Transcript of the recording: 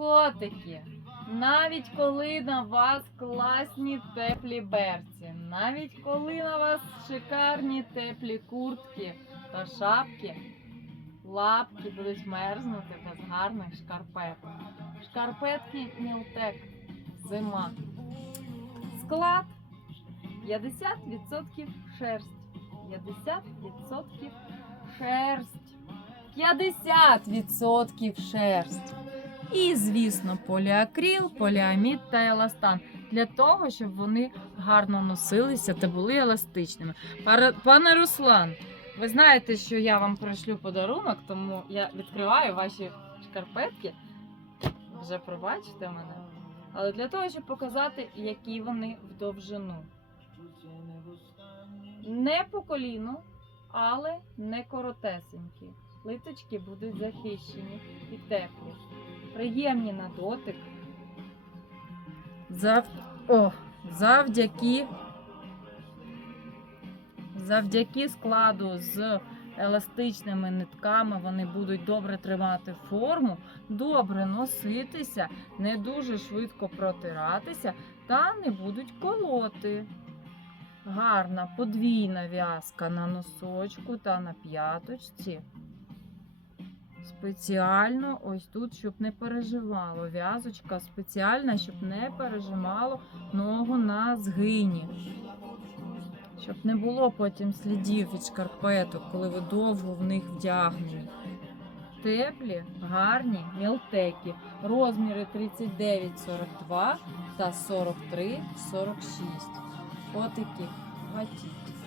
Котики, навіть коли на вас класні теплі берці, навіть коли на вас шикарні теплі куртки та шапки, лапки будуть мерзнути без гарних шкарпеток. Шкарпетки Мілтек. Зима. Склад 50% шерсть. 50% шерсть. 50% шерсть. І, звісно, поліакрил, поліамід та еластан для того, щоб вони гарно носилися та були еластичними. Пане Руслан, ви знаєте, що я вам пришлю подарунок, тому я відкриваю ваші шкарпетки. Вже пробачите мене. Але для того, щоб показати, які вони в довжину. Не по коліну, але не коротесенькі. Литочки будуть захищені і теплі. Приємні на дотик. Зав... О, завдяки... завдяки складу з еластичними нитками вони будуть добре тримати форму, добре носитися, не дуже швидко протиратися та не будуть колоти. Гарна подвійна в'язка на носочку та на п'яточці. Спеціально ось тут, щоб не переживало. В'язочка спеціальна, щоб не пережимало ногу на згині. Щоб не було потім слідів від шкарпеток, коли ви довго в них вдягнені. Теплі, гарні мілтеки. Розміри 39-42 та 43-46. Котики, хватит.